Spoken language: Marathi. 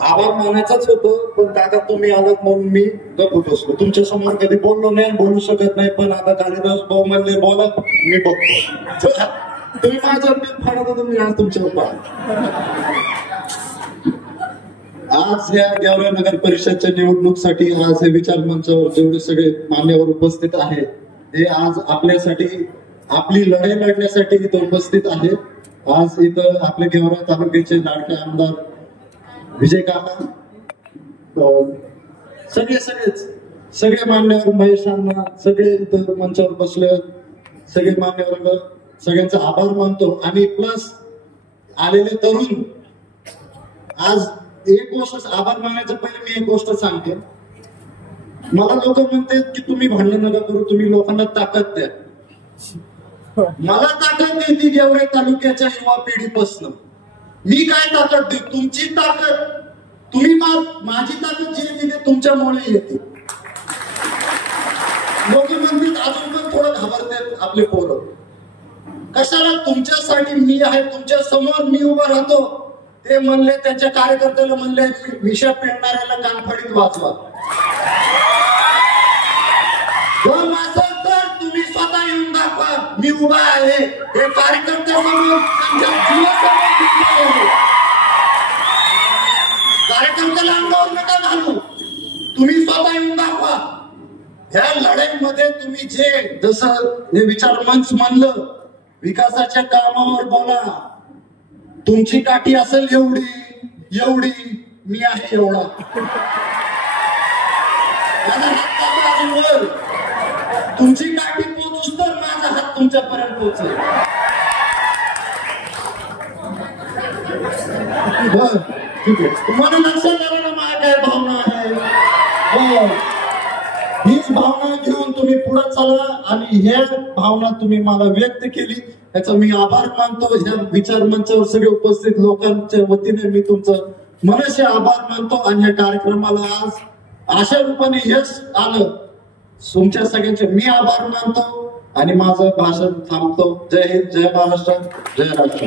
आभार मानायचंच होतं, पण काका तुम्ही आलात म्हणून मी गप्प बसलो. तुमच्या समोर कधी बोललो नाही, बोलू शकत नाही, पण आता कालिदास भाऊ म्हणले बोला, मी बघतो. तुम्ही माझ्यावर पीक फाडत होता, मी आज तुमच्यावर पाहतो. आज या गेवराई नगर परिषदच्या निवडणुकीसाठी आज हे विचार मंचावर जेवढे सगळे मान्यवर उपस्थित आहेत, ते आज आपल्यासाठी आपली लढाई लढण्यासाठी इथं उपस्थित आहेत. आज इथं आपल्या गेवराई तालुक्याचे लाडके आमदार विजय काका, सगळे मान्यवर, महेशांना सगळे इथं मंचावर बसले, सगळे मान्यवर, सगळ्यांचा आभार मानतो. आणि प्लस आलेले तरुण, आज एक गोष्ट आभार मानायचं पहिले मी एक गोष्ट सांगतो. मला लोक म्हणतात की तुम्ही भांडण नका करू, तुम्ही लोकांना ताकद द्या. मला ताकद देते गेवराई तालुक्याच्या युवा पिढीपासून. मी काय ताकद देऊ? तुमची ताकद, तुम्ही माझी ताकद जी येते ते तुमच्यामुळे येते. लोक म्हणतात अजून पण थोडं घाबरतात आपले पोरं. कशाला? तुमच्यासाठी मी आहे, तुमच्या समोर मी उभा राहतो. ते म्हणले, त्यांच्या कार्यकर्त्याला म्हणले विषय पेटणाऱ्याला कानफडीत वाचवा. तुम्ही स्वतः येऊन दाखवा, मी उभा आहे. हे कार्यकर्त्यासमोर, कार्यकर्त्याला अंगावर नका घालू, तुम्ही स्वतः येऊन दाखवा. ह्या लढाईमध्ये तुम्ही जसं हे विचार मंच म्हणलं, विकासाच्या कामावर बोला. तुमची काठी असेल एवढी, मी आहे एवढा. तुमची काठी पोचूस तर माझा हात तुमच्यापर्यंत पोचेल. ठीक आहे, म्हणून लक्षात आलं ना माझ्या काय भावना आहे. हीच भावना घेऊन तुम्ही पुढे चला. आणि ह्या भावना तुम्ही मला व्यक्त केली, याचा मी आभार मानतो. ह्या विचार मंचावर सगळे उपस्थित लोकांच्या वतीने मी तुमचं मनसे आभार मानतो. आणि या कार्यक्रमाला आज अशा रूपाने यश आलं, तुमच्या सगळ्यांचे मी आभार मानतो आणि माझं भाषण थांबतो. जय हिंद, जय महाराष्ट्र, जय राष्ट्र.